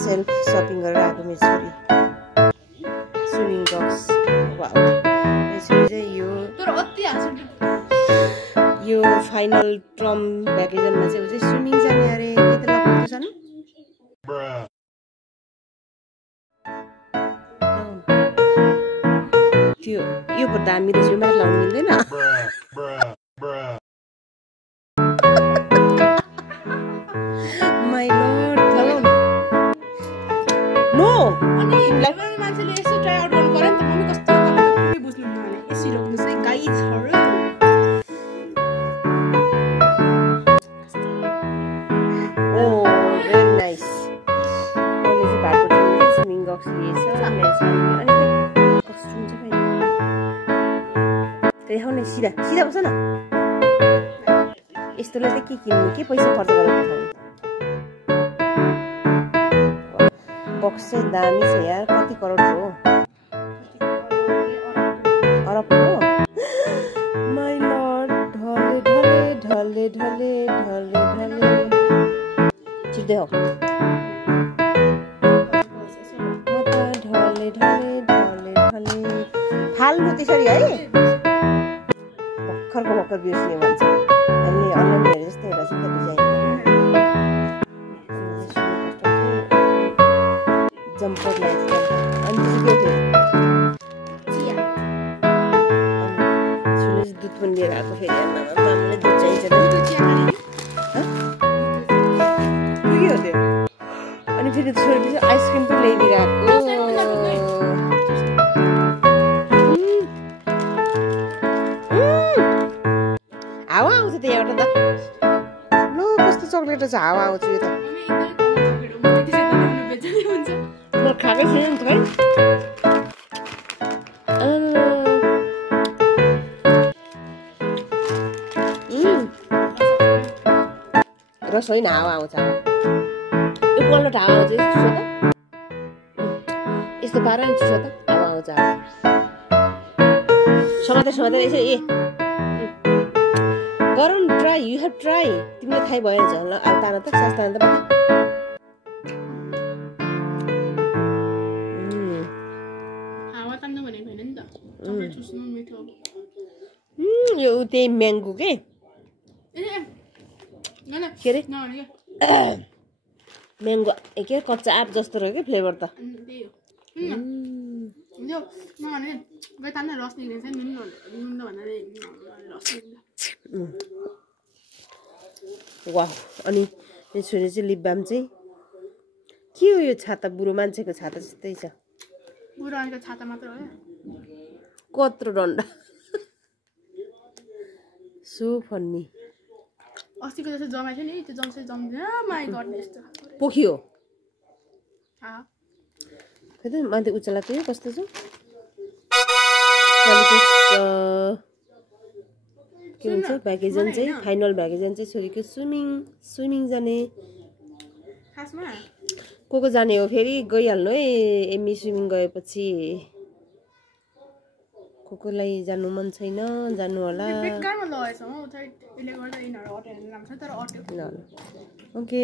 self shopping गरेर आएको मेरो छोरी स्विमिङ बक्स वाउ यसरी चाहिँ यो फाइनल टर्म भ्याकेसनमा चाहिँ उ चाहिँ स्विमिङ जाने अरे के त लगाउँछ सानो त्यो यो पो दामी रहेछ मात्र लाउनु मिल्दैन माइ लर्ड लगाउनु नो अनि लेभल मान्छेले यसो ट्राई आउट गर्नु पर्यो नि त मम्मी कस्तो तपाईले बुझ्नु भने यसरी रोक्नु चाहिँ गाइजहरु ओ भेरी नाइस मैले चाहिँ बाटो स्विमिङ बक्स लिएछ मेरो सानो अनि कस्ट्युम चाहिँ देखाउने सिधा सिधा बस न यस्तोले चाहिँ के किन्नु के पैसा खर्च गरेर पठाउनु बक्स चाहिँ दामी छ यार कति करोड हो अरब हो माइ लर्ड ढले ढले ढले ढले ढले ढले छिर्दै हो ढले ढले ढले ढले फाल्नु त्यसरी है भर्खरको भर्खर बिर्सिने मान्छ हामीले अनलाइन हेरे जस्तै एउटा चाहिँ डिजाइन जम्पर लाइट अनि के थियो छोरीले दुध पनि लिएर आएको फेरि मामाले दुध चाहिन्छ पुग्यो त्यो अनि फेरि छोरीले चाहिँ आइसक्रिम पनि ल्याइदिइरहेको हावा आउँछ त्यो एउटा त ल कस्तो चक्लेट छ हावा आउँछ यो त म खाएकै छैन नि त है रस होइन हावा आउँछ यो पल्ट हावा आउँछ चुसो त यस्तो पार नि चुसो त हावा आउँछ समातेर समातेर यसरी ए गरौँ ट्राई यु हेभ ट्राई तिमीले थाहै भयो नि ल अब तान त सास तान त यो त्यही म्याङ्गो के अरे म्याङ्गो के कच्चा आँप जस्तो रह्यो क्या फ्लेभर त वाह अनि यो छोरी चाहिँ लिप बाम चाहिँ के हो यो छाता बुढो मान्छेको छाता जस्तै छ बुढो छाता मात्र हो कत्रो डन्डा सो फन्नी अस्तिको जस्तो जमाइ थियो नि त्यो जम्सै जम्दैन माइ गड यस्तो पोखियो खै त माथि उचालाको यो कस्तो छ के भन्छ भ्याकेसन चाहिँ फाइनल भ्याकेसन चाहिँ छोरीको स्विमिङ जाने खासमा को जाने हो फेरि गइहाल्नु है एमी स्विमिङ गएपछि कोलाई जानु मन छैन जानु होला ओके